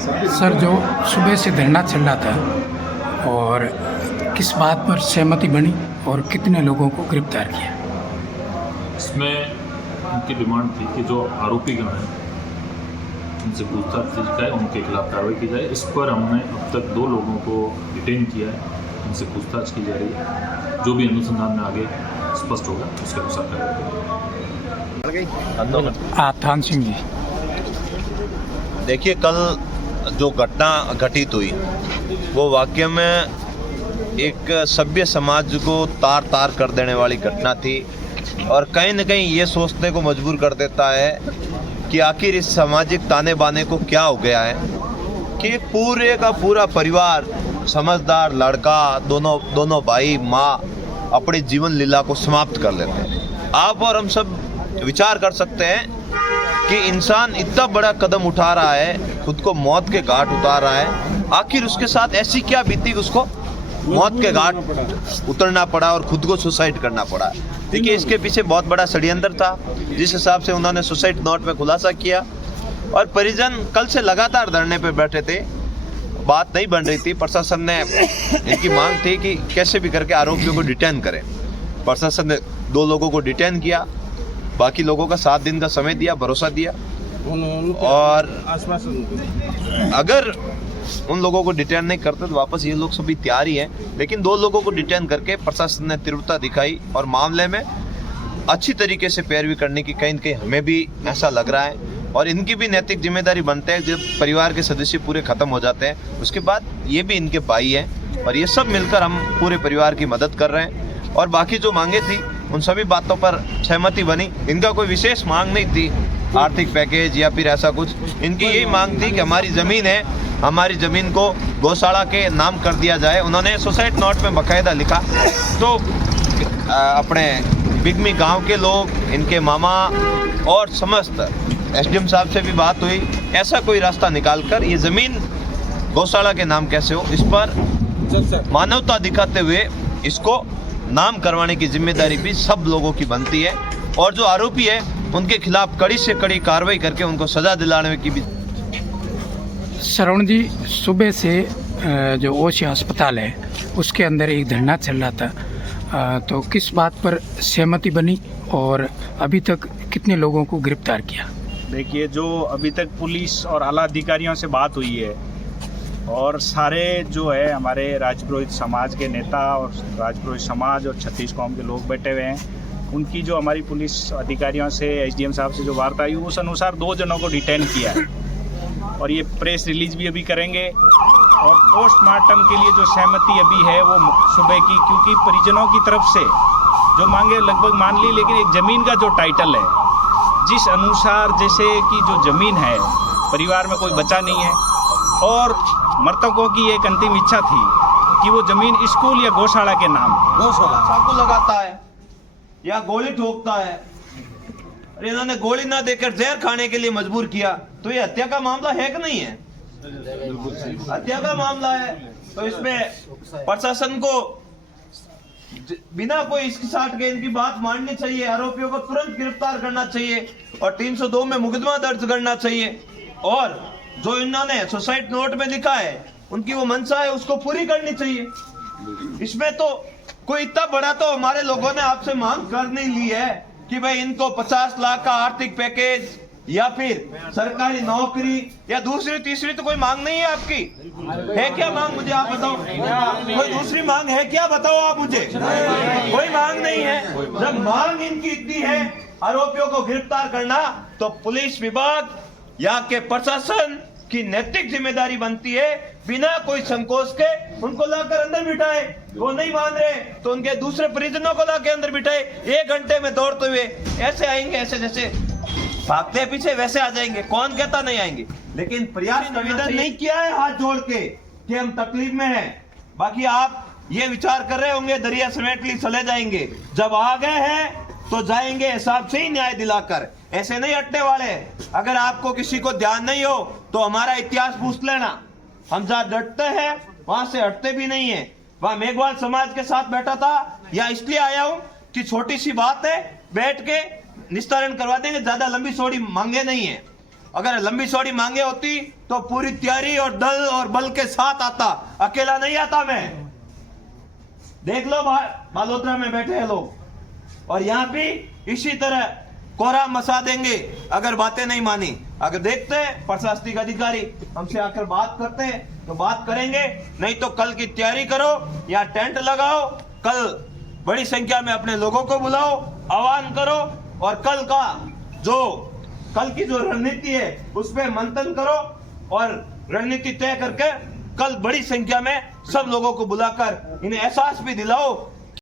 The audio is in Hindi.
सर, जो सुबह से धरना चल रहा था और किस बात पर सहमति बनी और कितने लोगों को गिरफ्तार किया? इसमें उनकी डिमांड थी कि जो आरोपीगण हैं उनसे पूछताछ की जाए, उनके खिलाफ कार्रवाई की जाए। इस पर हमने अब तक 2 लोगों को डिटेन किया है, उनसे पूछताछ की जा रही है। जो भी अनुसंधान में आगे स्पष्ट होगा उसके अनुसार कार्रवाई। थान सिंह जी, देखिए, कल जो घटना घटित हुई वो वाकई में एक सभ्य समाज को तार तार कर देने वाली घटना थी और कहीं न कहीं ये सोचने को मजबूर कर देता है कि आखिर इस सामाजिक ताने बाने को क्या हो गया है कि पूरे का पूरा परिवार, समझदार लड़का, दोनों भाई माँ अपनी जीवन लीला को समाप्त कर लेते हैं। आप और हम सब विचार कर सकते हैं कि इंसान इतना बड़ा कदम उठा रहा है, खुद को मौत के घाट उतार रहा है, आखिर उसके साथ ऐसी क्या बीती उसको मौत के घाट उतरना पड़ा और खुद को सुसाइड करना पड़ा। देखिए, इसके पीछे बहुत बड़ा षड्यंत्र था जिस हिसाब से उन्होंने सुसाइड नोट में खुलासा किया और परिजन कल से लगातार धरने पे बैठे थे, बात नहीं बन रही थी। प्रशासन ने इनकी मांग थी कि कैसे भी करके आरोपियों को डिटेन करें। प्रशासन ने 2 लोगों को डिटेन किया, बाकी लोगों का 7 दिन का समय दिया, भरोसा दिया और अगर उन लोगों को डिटेन नहीं करते तो वापस ये लोग सभी तैयार ही हैं। लेकिन 2 लोगों को डिटेन करके प्रशासन ने तीव्रता दिखाई और मामले में अच्छी तरीके से पैरवी करने की कहीं न कहीं हमें भी ऐसा लग रहा है और इनकी भी नैतिक जिम्मेदारी बनते हैं। जब परिवार के सदस्य पूरे खत्म हो जाते हैं उसके बाद ये भी इनके भाई हैं और ये सब मिलकर हम पूरे परिवार की मदद कर रहे हैं और बाकी जो मांगे थी उन सभी बातों पर सहमति बनी। इनका कोई विशेष मांग नहीं थी, आर्थिक पैकेज या फिर ऐसा कुछ। इनकी यही मांग थी कि हमारी ज़मीन है, हमारी ज़मीन को गौशाला के नाम कर दिया जाए। उन्होंने सुसाइड नोट में बाकायदा लिखा। तो अपने बिगमी गांव के लोग, इनके मामा और समस्त एसडीएम साहब से भी बात हुई, ऐसा कोई रास्ता निकाल कर ये ज़मीन गौशाला के नाम कैसे हो, इस पर मानवता दिखाते हुए इसको नाम करवाने की जिम्मेदारी भी सब लोगों की बनती है और जो आरोपी है उनके खिलाफ कड़ी से कड़ी कार्रवाई करके उनको सजा दिलाने की भी। श्रवण जी, सुबह से जो ओशी अस्पताल है उसके अंदर एक धरना चल रहा था, तो किस बात पर सहमति बनी और अभी तक कितने लोगों को गिरफ्तार किया? देखिए, जो अभी तक पुलिस और आला अधिकारियों से बात हुई है और सारे जो है हमारे राजपुरोहित समाज के नेता और राजपुरोहित समाज और छत्तीस कौम के लोग बैठे हुए हैं, उनकी जो हमारी पुलिस अधिकारियों से, एसडीएम साहब से जो वार्ता हुई उस अनुसार 2 जनों को डिटेन किया है और ये प्रेस रिलीज भी अभी करेंगे। और पोस्टमार्टम के लिए जो सहमति अभी है वो सुबह की, क्योंकि परिजनों की तरफ से जो मांगे लगभग मान ली, लेकिन एक ज़मीन का जो टाइटल है जिस अनुसार, जैसे कि जो ज़मीन है परिवार में कोई बचा नहीं है और मृतकों की एक अंतिम इच्छा थी कि वो ज़मीन स्कूल या गौशाला के नाम, गौशाला चाकू लगाता है या गोली ठोकता है और इन्होंने गोली ना देकर जहर खाने के लिए मजबूर किया, तो ये हत्या का मामला है कि नहीं है? हत्या का मामला है। तो इसमें प्रशासन को बिना कोई इसकी साठ के इनकी बात माननी चाहिए, आरोपियों को तुरंत गिरफ्तार करना चाहिए और 302 में मुकदमा दर्ज करना चाहिए और जो इन्होंने सुसाइड नोट में लिखा है उनकी वो मंशा है उसको पूरी करनी चाहिए। इसमें तो कोई इतना बड़ा तो हमारे लोगों ने आपसे मांग कर नहीं ली है कि भाई इनको 50 लाख का आर्थिक पैकेज या फिर सरकारी नौकरी या दूसरी तीसरी तो कोई मांग नहीं है आपकी। है क्या मांग? मुझे आप बताओ, कोई दूसरी मांग है क्या? बताओ आप मुझे। कोई मांग नहीं है। जब मांग इनकी इतनी है आरोपियों को गिरफ्तार करना, तो पुलिस विभाग या के प्रशासन की नैतिक जिम्मेदारी बनती है बिना कोई संकोच के उनको लाकर अंदर बिठाए। वो नहीं मान रहे तो उनके दूसरे परिजनों को लाकर अंदर बिठाए। 1 घंटे में दौड़ते हुए ऐसे आएंगे, ऐसे जैसे भागते पीछे वैसे आ जाएंगे। कौन कहता नहीं आएंगे, लेकिन प्रयास निवेदन नहीं किया है हाथ जोड़ के कि हम तकलीफ में हैं। बाकी आप ये विचार कर रहे होंगे दरिया समेट ली चले जाएंगे, जब आ गए हैं तो जाएंगे हिसाब से ही न्याय दिलाकर, ऐसे नहीं हटने वाले। अगर आपको किसी को ध्यान नहीं हो तो हमारा इतिहास पूछ लेना, हम जहाँ डटते हैं वहां से हटते भी नहीं है। वहां मेघवाल समाज के साथ बैठा था, या इसलिए आया हूं कि छोटी सी बात है, बैठ के निस्तारण करवा देंगे, ज्यादा लंबी चौड़ी मांगे नहीं है। अगर लंबी चौड़ी मांगे होती तो पूरी तैयारी और दल और बल के साथ आता, अकेला नहीं आता मैं। देख लो बालोतरा में बैठे हैं लोग, और यहाँ भी इसी तरह कोहरा मचा देंगे अगर बातें नहीं मानी। अगर देखते हैं प्रशासनिक अधिकारी हमसे आकर बात करते हैं तो बात करेंगे, नहीं तो कल की तैयारी करो, या टेंट लगाओ, कल बड़ी संख्या में अपने लोगों को बुलाओ, आह्वान करो, और कल की जो रणनीति है उस पर मंथन करो, और रणनीति तय करके कल बड़ी संख्या में सब लोगों को बुलाकर इन्हें एहसास भी दिलाओ